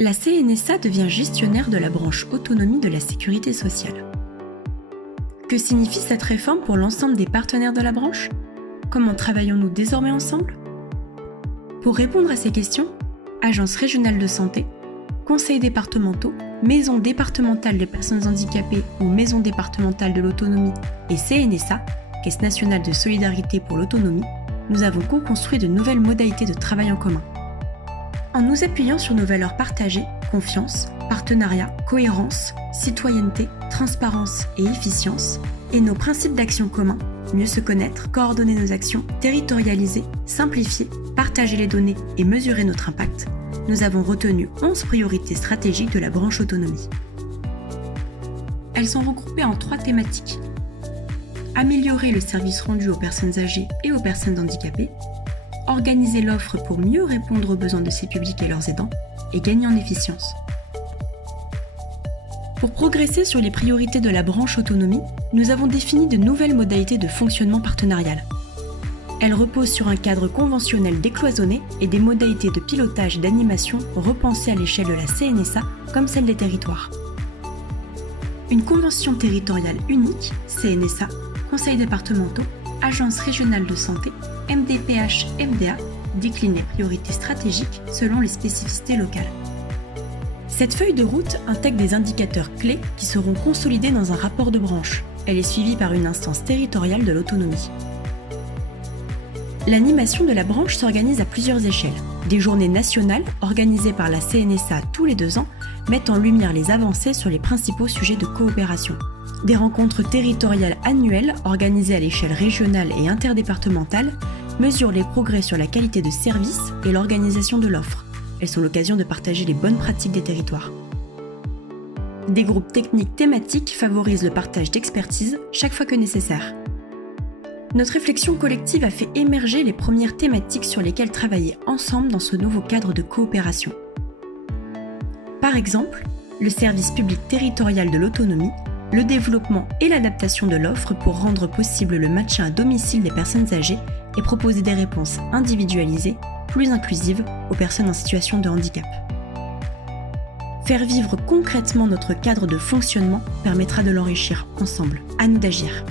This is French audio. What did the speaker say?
La CNSA devient gestionnaire de la branche autonomie de la sécurité sociale. Que signifie cette réforme pour l'ensemble des partenaires de la branche ? Comment travaillons-nous désormais ensemble ? Pour répondre à ces questions, agences régionales de santé, conseils départementaux, maisons départementales des personnes handicapées ou maisons départementales de l'autonomie et CNSA, Caisse nationale de solidarité pour l'autonomie, nous avons co-construit de nouvelles modalités de travail en commun. En nous appuyant sur nos valeurs partagées, confiance, partenariat, cohérence, citoyenneté, transparence et efficience, et nos principes d'action communs, mieux se connaître, coordonner nos actions, territorialiser, simplifier, partager les données et mesurer notre impact, nous avons retenu 11 priorités stratégiques de la branche autonomie. Elles sont regroupées en 3 thématiques. Améliorer le service rendu aux personnes âgées et aux personnes handicapées, organiser l'offre pour mieux répondre aux besoins de ces publics et leurs aidants, et gagner en efficience. Pour progresser sur les priorités de la branche autonomie, nous avons défini de nouvelles modalités de fonctionnement partenarial. Elles reposent sur un cadre conventionnel décloisonné et des modalités de pilotage et d'animation repensées à l'échelle de la CNSA comme celle des territoires. Une convention territoriale unique, CNSA, conseils départementaux, agences régionales de santé, MDPH-MDA, décline les priorités stratégiques selon les spécificités locales. Cette feuille de route intègre des indicateurs clés qui seront consolidés dans un rapport de branche. Elle est suivie par une instance territoriale de l'autonomie. L'animation de la branche s'organise à plusieurs échelles. Des journées nationales, organisées par la CNSA tous les 2 ans, mettent en lumière les avancées sur les principaux sujets de coopération. Des rencontres territoriales annuelles, organisées à l'échelle régionale et interdépartementale, mesurent les progrès sur la qualité de service et l'organisation de l'offre. Elles sont l'occasion de partager les bonnes pratiques des territoires. Des groupes techniques thématiques favorisent le partage d'expertise chaque fois que nécessaire. Notre réflexion collective a fait émerger les premières thématiques sur lesquelles travailler ensemble dans ce nouveau cadre de coopération. Par exemple, le service public territorial de l'autonomie, le développement et l'adaptation de l'offre pour rendre possible le maintien à domicile des personnes âgées et proposer des réponses individualisées, plus inclusives aux personnes en situation de handicap. Faire vivre concrètement notre cadre de fonctionnement permettra de l'enrichir ensemble. À nous d'agir.